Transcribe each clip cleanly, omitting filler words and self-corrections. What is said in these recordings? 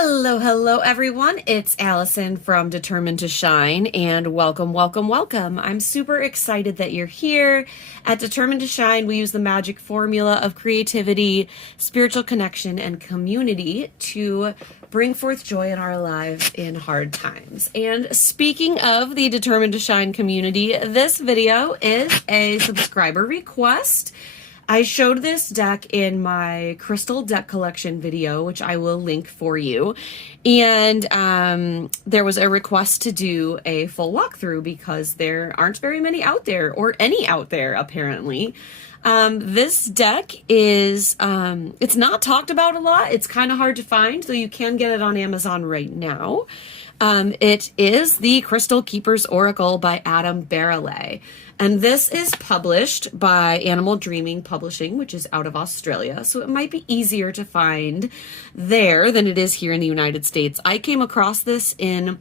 Hello, hello everyone. It's Allison from Determined to Shine and welcome, welcome, welcome. I'm super excited that you're here. At Determined to Shine, we use the magic formula of creativity, spiritual connection, and community to bring forth joy in our lives in hard times. And speaking of the Determined to Shine community, this video is a subscriber request. I showed this deck in my crystal deck collection video, which I will link for you. And there was a request to do a full walkthrough because there aren't very many out there, or any out there, apparently. This deck is, it's not talked about a lot. It's kind of hard to find, though you can get it on Amazon right now. It is the Crystal Keeper's Oracle by Adam Barralet. And this is published by Animal Dreaming Publishing, which is out of Australia. So it might be easier to find there than it is here in the United States. I came across this in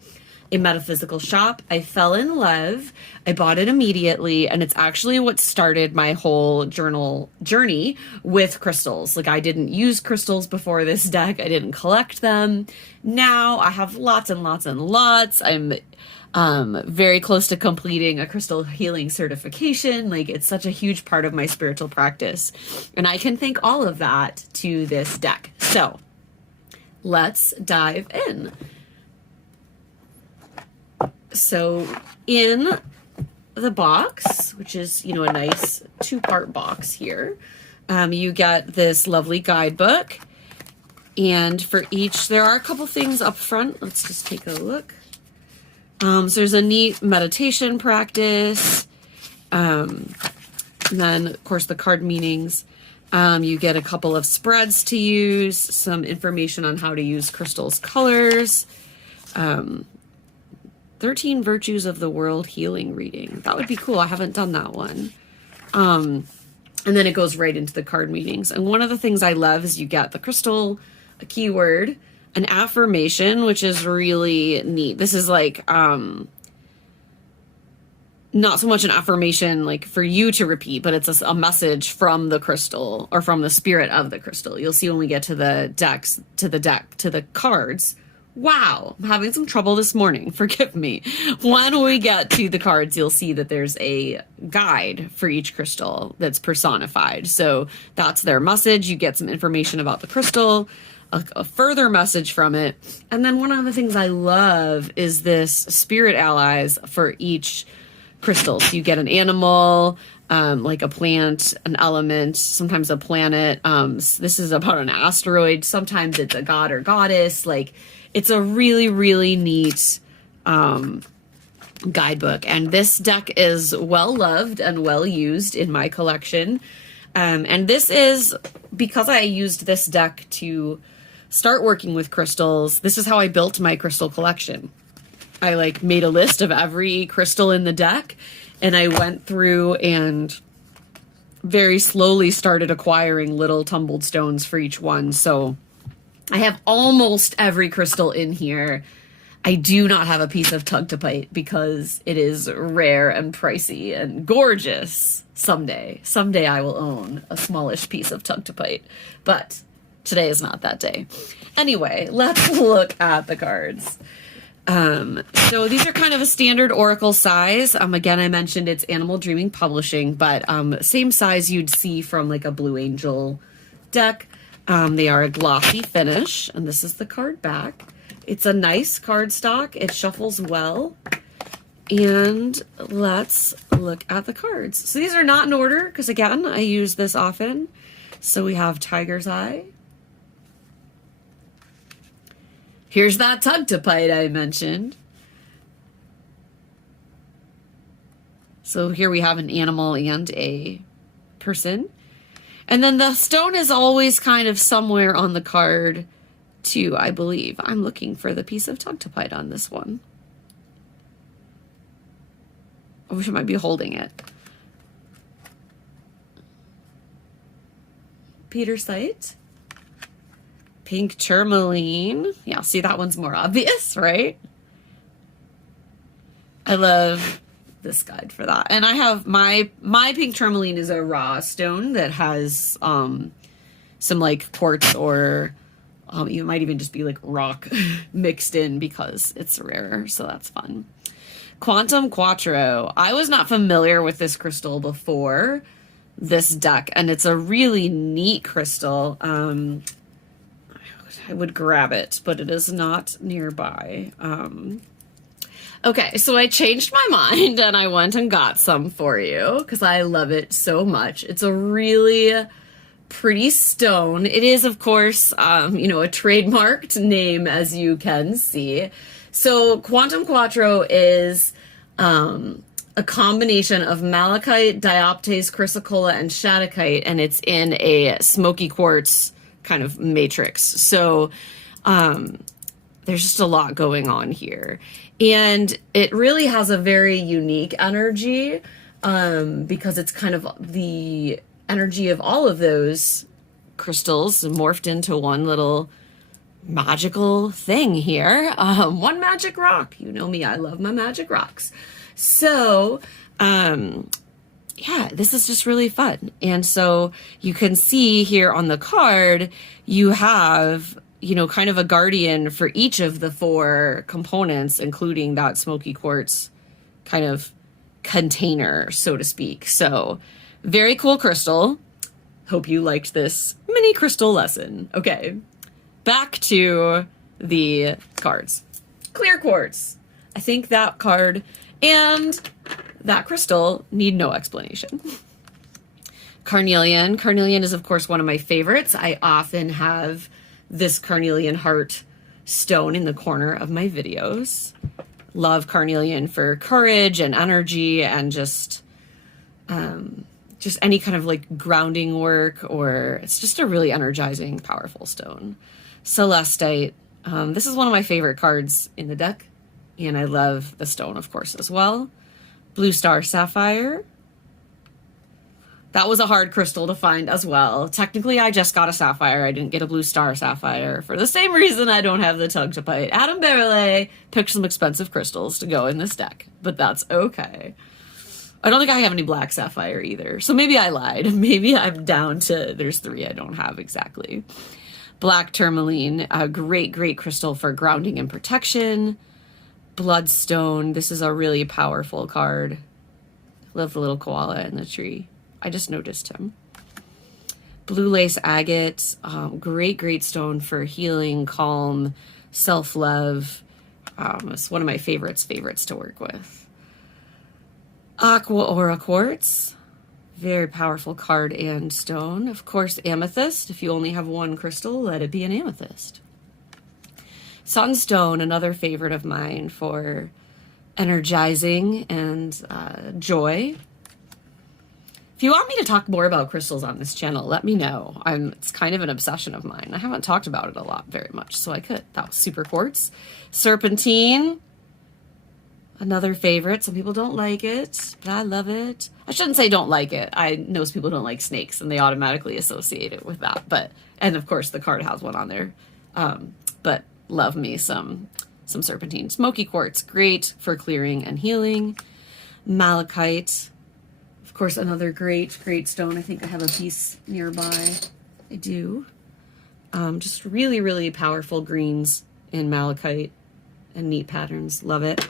a metaphysical shop. I fell in love. I bought it immediately. And it's actually what started my whole journal journey with crystals. Like, I didn't use crystals before this deck. I didn't collect them. Now I have lots and lots and lots. I'm very close to completing a crystal healing certification. Like, it's such a huge part of my spiritual practice. And I can thank all of that to this deck. So let's dive in. So in the box, which is, you know, a nice two-part box here, you get this lovely guidebook. And for each, there are a couple things up front. Let's just take a look. So there's a neat meditation practice. And then, of course, the card meanings. You get a couple of spreads to use, some information on how to use crystals' colors, 13 Virtues of the World healing reading. That would be cool. I haven't done that one. And then it goes right into the card meanings. And one of the things I love is you get the crystal, a keyword, an affirmation, which is really neat. This is like, not so much an affirmation like for you to repeat, but it's a message from the crystal or from the spirit of the crystal. You'll see when we get to the decks, to the cards. Wow, I'm having some trouble this morning. Forgive me. When we get to the cards, you'll see that there's a guide for each crystal that's personified. So that's their message. You get some information about the crystal, a further message from it. And then one of the things I love is this spirit allies for each crystal. So you get an animal, like a plant, an element, sometimes a planet. This is about an asteroid. Sometimes it's a god or goddess. Like, it's a really, really neat guidebook. And this deck is well loved and well used in my collection. And this is because I used this deck to start working with crystals. This is how I built my crystal collection. I like made a list of every crystal in the deck, and I went through and very slowly started acquiring little tumbled stones for each one. So I have almost every crystal in here. I do not have a piece of tugtopite because it is rare and pricey and gorgeous. Someday I will own a smallish piece of tugtopite, but today is not that day. Anyway, let's look at the cards. So these are kind of a standard oracle size. Again, I mentioned it's Animal Dreaming Publishing, but same size you'd see from like a Blue Angel deck. They are a glossy finish, and this is the card back. It's a nice cardstock. It shuffles well. And let's look at the cards. So these are not in order because, again, I use this often. So we have Tiger's Eye. Here's that tugtopite I mentioned. So here we have an animal and a person. And then the stone is always kind of somewhere on the card too, I believe. I'm looking for the piece of tugtopite on this one. I wish I might be holding it. Petersite. Pink tourmaline. Yeah, see, that one's more obvious, right? I love this guide for that. And I have my pink tourmaline is a raw stone that has some like quartz or It might even just be like rock mixed in because it's rare, so that's fun. Quantum Quattro. I was not familiar with this crystal before this deck, and it's a really neat crystal. I would grab it, but it is not nearby. Okay, so I changed my mind and I went and got some for you because I love it so much. It's a really pretty stone. It is, of course, a trademarked name, as you can see. So Quantum Quattro is a combination of malachite, dioptase, chrysocolla, and shattuckite, and it's in a smoky quartz kind of matrix. So there's just a lot going on here. And it really has a very unique energy because it's kind of the energy of all of those crystals morphed into one little magical thing here. One magic rock. You know me, I love my magic rocks. So, yeah, this is just really fun. And so you can see here on the card, you have, kind of a guardian for each of the 4 components, including that smoky quartz kind of container, so to speak. So very cool crystal. Hope you liked this mini crystal lesson. Okay, back to the cards. Clear quartz. I think that card and that crystal need no explanation. Carnelian. Carnelian is, of course, one of my favorites. I often have this carnelian heart stone in the corner of my videos. Love carnelian for courage and energy and just any kind of like grounding work, or it's just a really energizing, powerful stone. Celestite. This is one of my favorite cards in the deck, and I love the stone, of course, as well. Blue Star Sapphire. That was a hard crystal to find as well. Technically, I just got a sapphire. I didn't get a Blue Star Sapphire for the same reason I don't have the Tug to Bite. Adam Barralet picked some expensive crystals to go in this deck, but that's okay. I don't think I have any black sapphire either, so maybe I lied. Maybe I'm down to, there's 3 I don't have exactly. Black Tourmaline, a great, great crystal for grounding and protection. Bloodstone, this is a really powerful card. Love the little koala in the tree. I just noticed him. Blue Lace Agate, great, great stone for healing, calm, self-love. It's one of my favorites to work with. Aqua Aura Quartz, very powerful card and stone. Of course, amethyst. If you only have one crystal, let it be an amethyst. Sunstone, another favorite of mine for energizing and joy. If you want me to talk more about crystals on this channel, let me know. It's kind of an obsession of mine. I haven't talked about it a lot very much, so I could. That was super quartz. Serpentine, another favorite. Some people don't like it, but I love it. I shouldn't say don't like it. I know some people don't like snakes, and they automatically associate it with that. And of course, the card has one on there. But love me some serpentine. Smoky quartz, great for clearing and healing. Malachite. Of course, another great, great stone. I think I have a piece nearby. I do. Just really, really powerful greens in malachite and neat patterns. Love it.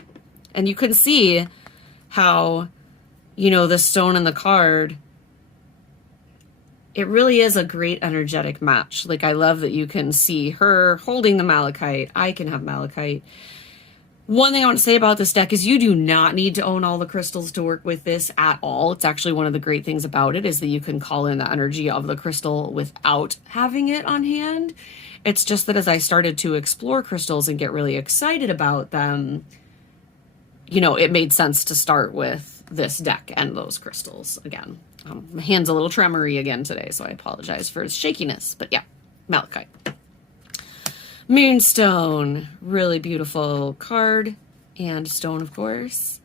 And you can see how, the stone in the card, it really is a great energetic match. Like, I love that you can see her holding the malachite. I can have malachite. One thing I want to say about this deck is you do not need to own all the crystals to work with this at all. It's actually one of the great things about it is that you can call in the energy of the crystal without having it on hand. It's just that as I started to explore crystals and get really excited about them, it made sense to start with this deck and those crystals again. My hand's a little tremory again today, so I apologize for its shakiness. But yeah, malachite. Moonstone, really beautiful card and stone, of course.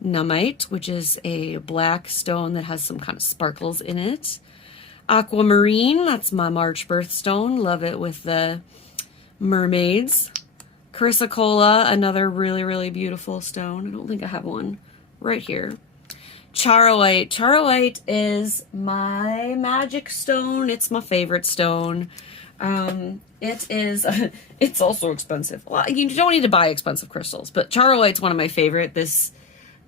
Nummite, which is a black stone that has some kind of sparkles in it. Aquamarine, that's my March birthstone. Love it with the mermaids. Chrysocolla, another really, really beautiful stone. I don't think I have one right here. Charoite. Charoite is my magic stone. It's my favorite stone. It is, it's also expensive. Well, you don't need to buy expensive crystals, but Charoite's one of my favorite. This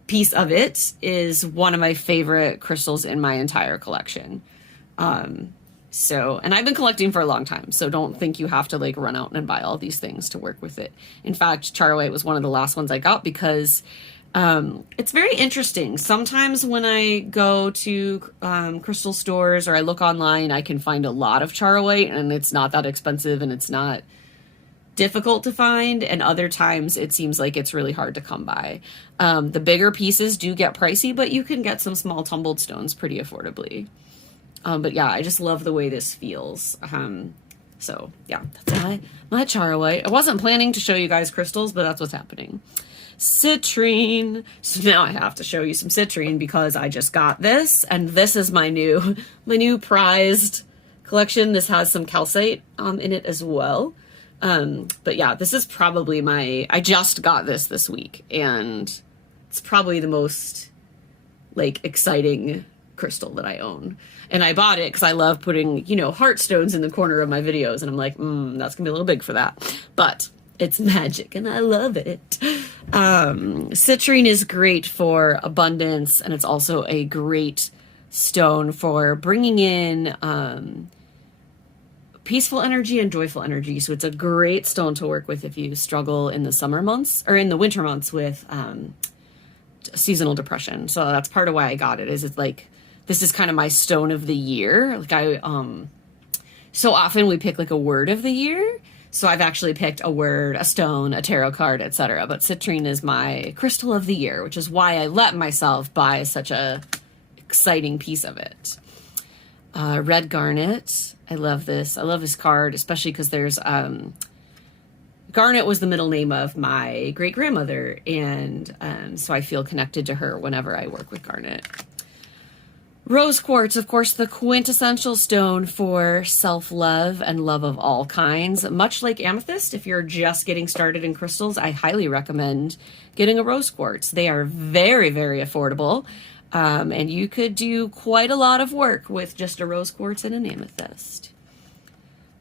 piece of it is one of my favorite crystals in my entire collection. And I've been collecting for a long time, so don't think you have to like run out and buy all these things to work with it. In fact, Charoite was one of the last ones I got because it's very interesting. Sometimes when I go to crystal stores or I look online, I can find a lot of Charoite and it's not that expensive and it's not difficult to find, and other times it seems like it's really hard to come by. The bigger pieces do get pricey, but you can get some small tumbled stones pretty affordably. But yeah, I just love the way this feels. So yeah, that's my Charoite. I wasn't planning to show you guys crystals, but that's what's happening. Citrine. So now I have to show you some citrine because I just got this, and this is my new prized collection. This has some calcite in it as well. But yeah, this is probably I just got this week, and it's probably the most like exciting crystal that I own. And I bought it because I love putting, heart stones in the corner of my videos. And I'm like, that's gonna be a little big for that. But it's magic and I love it. Citrine is great for abundance, and it's also a great stone for bringing in peaceful energy and joyful energy. So it's a great stone to work with if you struggle in the summer months or in the winter months with seasonal depression. So that's part of why I got it. It's like, this is kind of my stone of the year. Like so often we pick like a word of the year. So I've actually picked a word, a stone, a tarot card, etc. But citrine is my crystal of the year, which is why I let myself buy such a exciting piece of it. Red garnet. I love this. I love this card, especially because there's Garnet was the middle name of my great grandmother, and so I feel connected to her whenever I work with garnet. Rose quartz, of course, the quintessential stone for self-love and love of all kinds. Much like amethyst, if you're just getting started in crystals, I highly recommend getting a rose quartz. They are very, very affordable, and you could do quite a lot of work with just a rose quartz and an amethyst.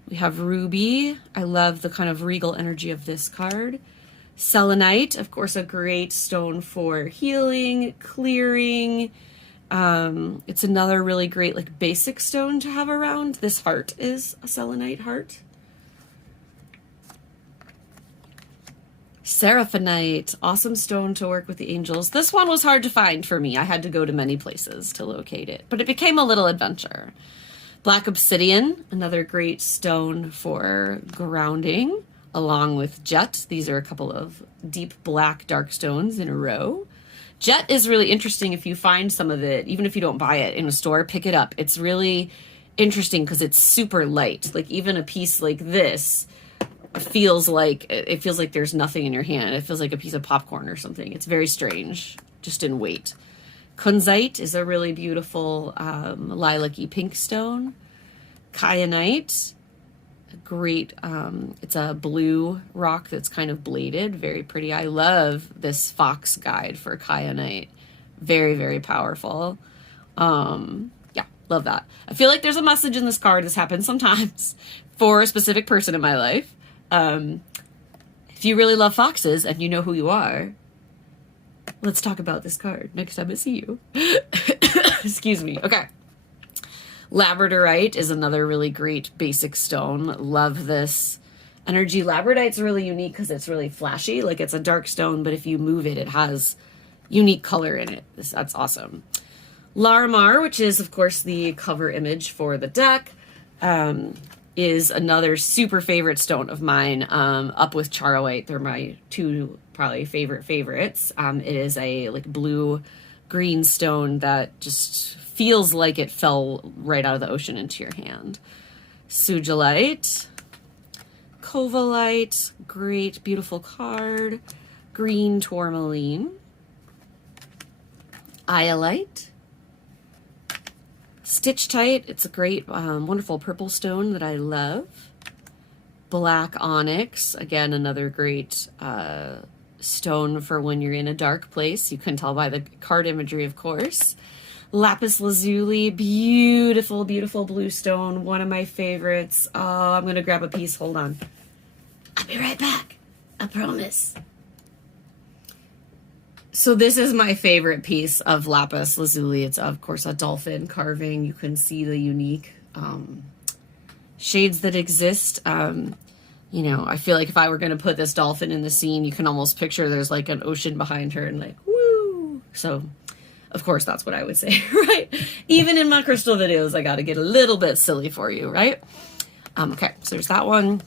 We have ruby. I love the kind of regal energy of this card. Selenite, of course, a great stone for healing, clearing. It's another really great like basic stone to have around. This heart is a selenite heart. Seraphonite, awesome stone to work with the angels. This one was hard to find for me. I had to go to many places to locate it, but it became a little adventure. Black obsidian, another great stone for grounding, along with jet. These are a couple of deep black dark stones in a row. Jet is really interesting if you find some of it, even if you don't buy it in a store, pick it up. It's really interesting because it's super light. Like even a piece like this feels like there's nothing in your hand. It feels like a piece of popcorn or something. It's very strange, just in weight. Kunzite is a really beautiful lilac-y pink stone. Kyanite, great, it's a blue rock that's kind of bladed, very pretty. I love this fox guide for kyanite. Very, very powerful. Yeah, love that. I feel like there's a message in this card. This happens sometimes for a specific person in my life. If you really love foxes and you know who you are, let's talk about this card next time I see you. Excuse me. Okay. Labradorite is another really great basic stone. Love this energy. Labradorite's really unique because it's really flashy. Like it's a dark stone, but if you move it, it has unique color in it. That's awesome. Larimar, which is of course the cover image for the deck, is another super favorite stone of mine. Up with Charoite, they're my two probably favorites. It is a like blue green stone that just feels like it fell right out of the ocean into your hand. Sugilite, Covalite, great, beautiful card. Green tourmaline. Iolite. Stitchtite, it's a great, wonderful purple stone that I love. Black onyx, again, another great stone for when you're in a dark place. You can tell by the card imagery, of course. Lapis lazuli, beautiful, beautiful blue stone, one of my favorites. Oh, I'm going to grab a piece. Hold on. I'll be right back. I promise. So this is my favorite piece of lapis lazuli. It's, of course, a dolphin carving. You can see the unique shades that exist. You know, I feel like if I were going to put this dolphin in the scene, you can almost picture there's like an ocean behind her and like, woo! So, of course, that's what I would say, right? Even in my crystal videos, I got to get a little bit silly for you, right? Okay, so there's that one.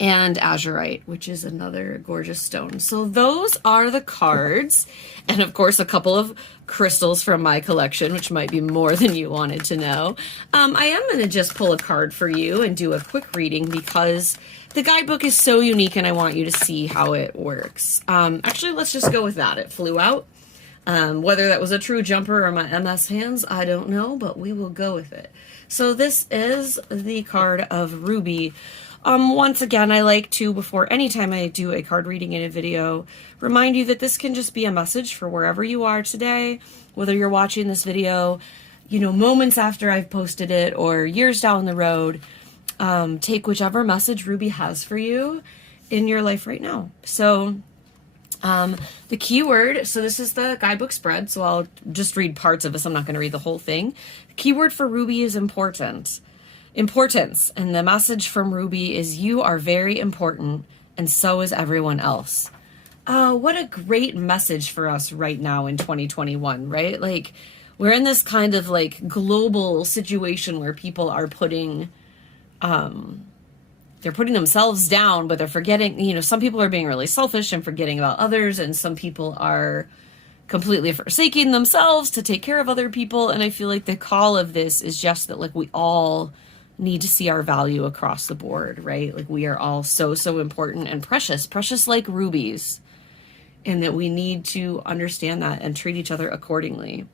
And azurite, which is another gorgeous stone. So those are the cards. And of course, a couple of crystals from my collection, which might be more than you wanted to know. I am going to just pull a card for you and do a quick reading because the guidebook is so unique and I want you to see how it works. Actually, let's just go with that. It flew out. Whether that was a true jumper or my MS hands, I don't know, but we will go with it. So this is the card of Ruby. Once again, I like to, before any time I do a card reading in a video, remind you that this can just be a message for wherever you are today, whether you're watching this video, you know, moments after I've posted it or years down the road. Take whichever message Ruby has for you in your life right now. So the keyword, so this is the guidebook spread, so I'll just read parts of this. I'm not going to read the whole thing. The keyword for Ruby is important. Importance. And the message from Ruby is you are very important and so is everyone else. What a great message for us right now in 2021, right? Like we're in this kind of like global situation where people are putting, they're putting themselves down, but they're forgetting, you know, some people are being really selfish and forgetting about others. And some people are completely forsaking themselves to take care of other people. And I feel like the call of this is just that like we all need to see our value across the board, right? Like we are all so, so important and precious like rubies, and that we need to understand that and treat each other accordingly.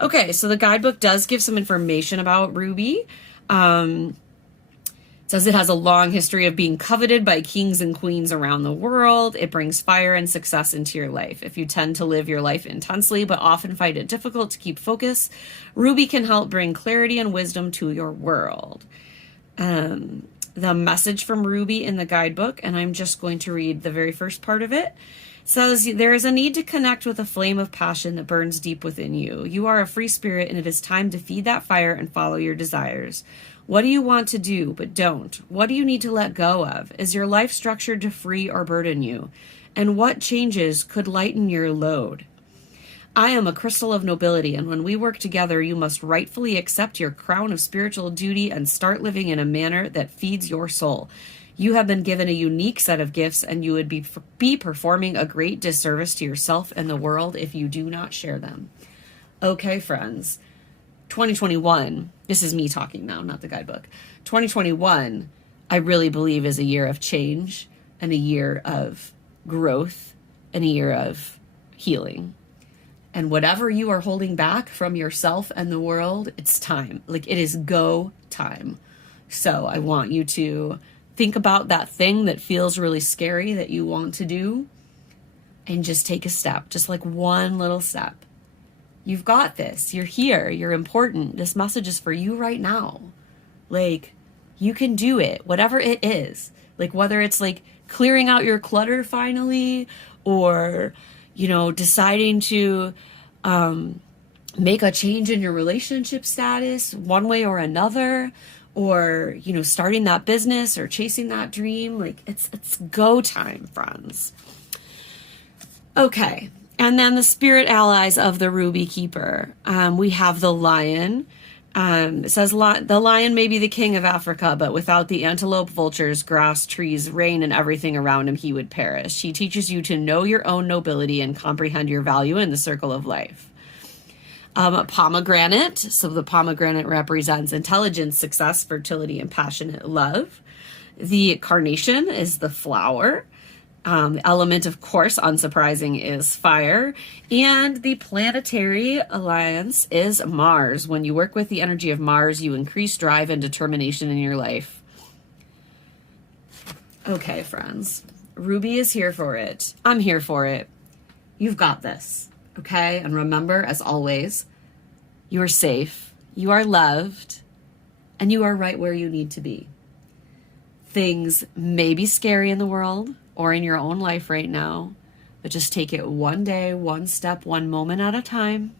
Okay, so the guidebook does give some information about Ruby. It says it has a long history of being coveted by kings and queens around the world. It brings fire and success into your life. If you tend to live your life intensely but often find it difficult to keep focus, Ruby can help bring clarity and wisdom to your world. The message from Ruby in the guidebook, and I'm just going to read the very first part of it, says there is a need to connect with a flame of passion that burns deep within you. You are a free spirit, and it is time to feed that fire and follow your desires. What do you want to do, but don't? What do you need to let go of? Is your life structured to free or burden you? And what changes could lighten your load? I am a crystal of nobility, and when we work together, you must rightfully accept your crown of spiritual duty and start living in a manner that feeds your soul. You have been given a unique set of gifts, and you would be performing a great disservice to yourself and the world if you do not share them. Okay, friends. 2021, this is me talking now, not the guidebook. 2021, I really believe is a year of change and a year of growth and a year of healing. And whatever you are holding back from yourself and the world, it's time. Like it is go time. So I want you to think about that thing that feels really scary that you want to do and just take a step, just like one little step. You've got this. You're here. You're important. This message is for you right now. Like, you can do it, whatever it is. Like, whether it's like clearing out your clutter finally, or, you know, deciding to make a change in your relationship status one way or another, or, you know, starting that business or chasing that dream. Like, it's go time, friends. Okay. And then the spirit allies of the Ruby Keeper. We have the lion. It says, the lion may be the king of Africa, but without the antelope, vultures, grass, trees, rain, and everything around him, he would perish. He teaches you to know your own nobility and comprehend your value in the circle of life. Pomegranate. So the pomegranate represents intelligence, success, fertility, and passionate love. The carnation is the flower. The element, of course, unsurprising, is fire. And the planetary alliance is Mars. When you work with the energy of Mars, you increase drive and determination in your life. Okay, friends. Ruby is here for it. I'm here for it. You've got this. Okay? And remember, as always, You are safe, you are loved, and you are right where you need to be. Things may be scary in the world or in your own life right now, but just take it one day, one step, one moment at a time.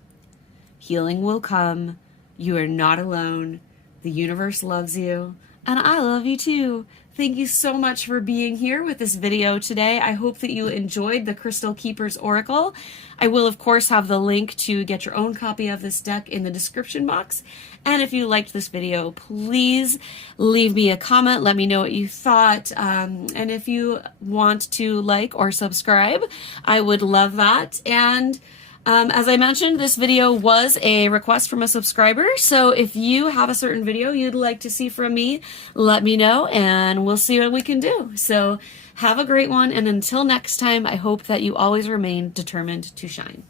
Healing will come. You are not alone. The universe loves you, and I love you too. Thank you so much for being here with this video today. I hope that you enjoyed the Crystal Keepers Oracle. I will, of course, have the link to get your own copy of this deck in the description box. And if you liked this video, please leave me a comment. Let me know what you thought. And if you want to like or subscribe, I would love that. And as I mentioned, this video was a request from a subscriber, so if you have a certain video you'd like to see from me, let me know and we'll see what we can do. So have a great one, and until next time, I hope that you always remain determined to shine.